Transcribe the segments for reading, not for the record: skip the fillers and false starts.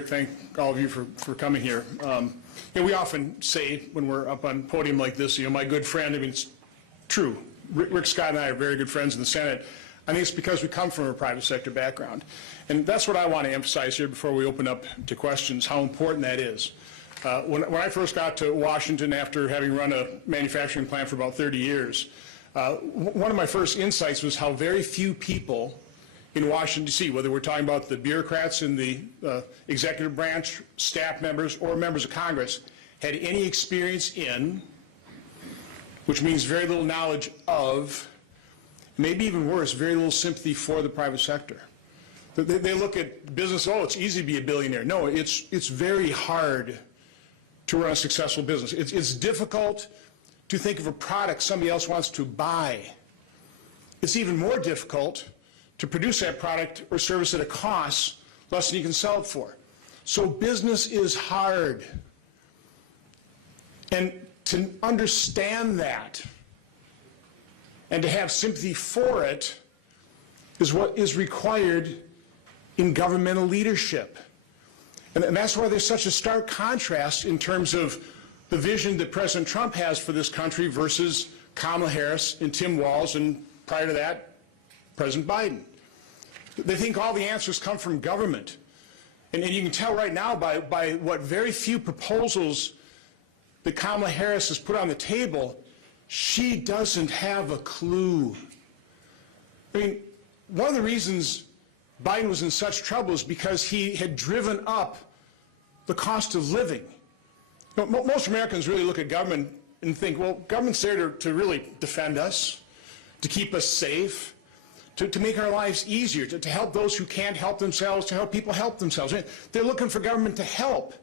Thank all of you for coming here. We often say when we're up on a podium like this, my good friend, I mean, it's true. Rick Scott and I are very good friends in the Senate. I think it's because we come from a private sector background. And that's what I want to emphasize here before we open up to questions, how important that is. When I first got to Washington after having run a manufacturing plant for about 30 years, one of my first insights was how very few people in Washington, D.C., whether we're talking about the bureaucrats in the executive branch, staff members, or members of Congress, had any experience in, which means very little knowledge of, maybe even worse, very little sympathy for the private sector. They look at business, oh, it's easy to be a billionaire. No, it's very hard to run a successful business. It's difficult to think of a product somebody else wants to buy. It's even more difficult to produce that product or service at a cost less than you can sell it for. So business is hard. And to understand that and to have sympathy for it is what is required in governmental leadership. And that's why there's such a stark contrast in terms of the vision that President Trump has for this country versus Kamala Harris and Tim Walz, and prior to that, President Biden. They think all the answers come from government. And you can tell right now by what very few proposals that Kamala Harris has put on the table, she doesn't have a clue. I mean, one of the reasons Biden was in such trouble is because he had driven up the cost of living. Most Americans really look at government and think, well, government's there to really defend us, to keep us safe, to make our lives easier, to help those who can't help themselves, to help people help themselves. They're looking for government to help.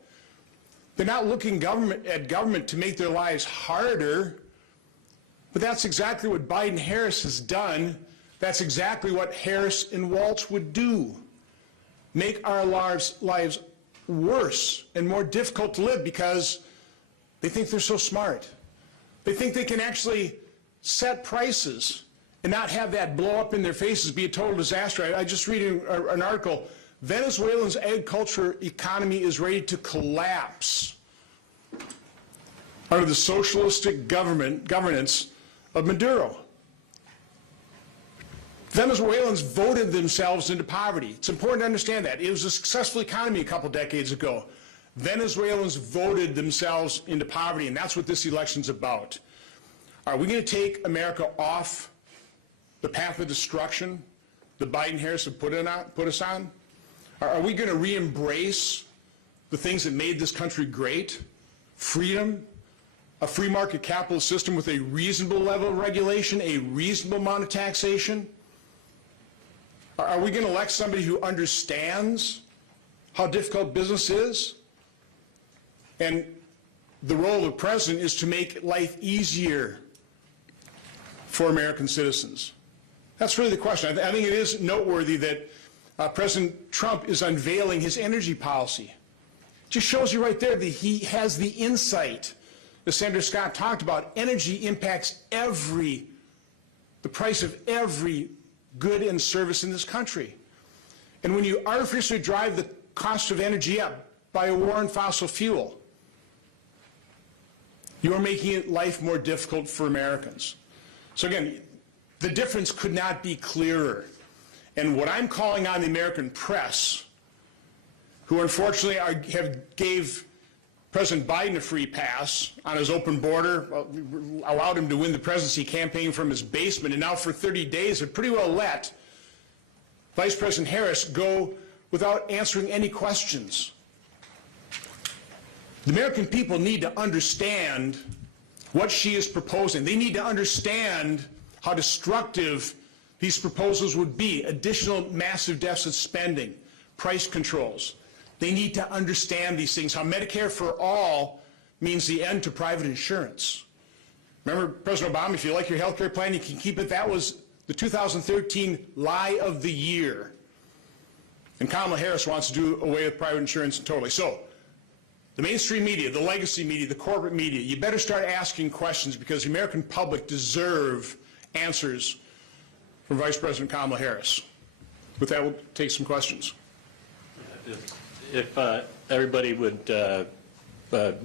They're not looking at government to make their lives harder. But that's exactly what Biden-Harris has done. That's exactly what Harris and Walz would do. Make our lives worse and more difficult to live because they think they're so smart. They think they can actually set prices and not have that blow up in their faces, be a total disaster. I just read an article, Venezuela's agriculture economy is ready to collapse under the socialistic governance of Maduro. Venezuelans voted themselves into poverty. It's important to understand that. It was a successful economy a couple decades ago. Venezuelans voted themselves into poverty, and that's what this election's about. Are we going to take America off the path of destruction that Biden-Harris have put us on? Are we going to re-embrace the things that made this country great? Freedom, a free market capitalist system with a reasonable level of regulation, a reasonable amount of taxation? Are we going to elect somebody who understands how difficult business is? And the role of the president is to make life easier for American citizens. That's really the question. I think it is noteworthy that President Trump is unveiling his energy policy. It just shows you right there that he has the insight that Senator Scott talked about. Energy impacts the price of every good and service in this country. And when you artificially drive the cost of energy up by a war on fossil fuel, you are making life more difficult for Americans. So again, the difference could not be clearer. And what I'm calling on the American press, who unfortunately gave President Biden a free pass on his open border, allowed him to win the presidency campaign from his basement, and now for 30 days have pretty well let Vice President Harris go without answering any questions. The American people need to understand what she is proposing. They need to understand how destructive these proposals would be. Additional massive deficit spending, price controls. They need to understand these things, how Medicare for all means the end to private insurance. Remember, President Obama, if you like your health care plan, you can keep it. That was the 2013 lie of the year. And Kamala Harris wants to do away with private insurance totally. So the mainstream media, the legacy media, the corporate media, you better start asking questions because the American public deserve answers from Vice President Kamala Harris. With that, we'll take some questions. If everybody would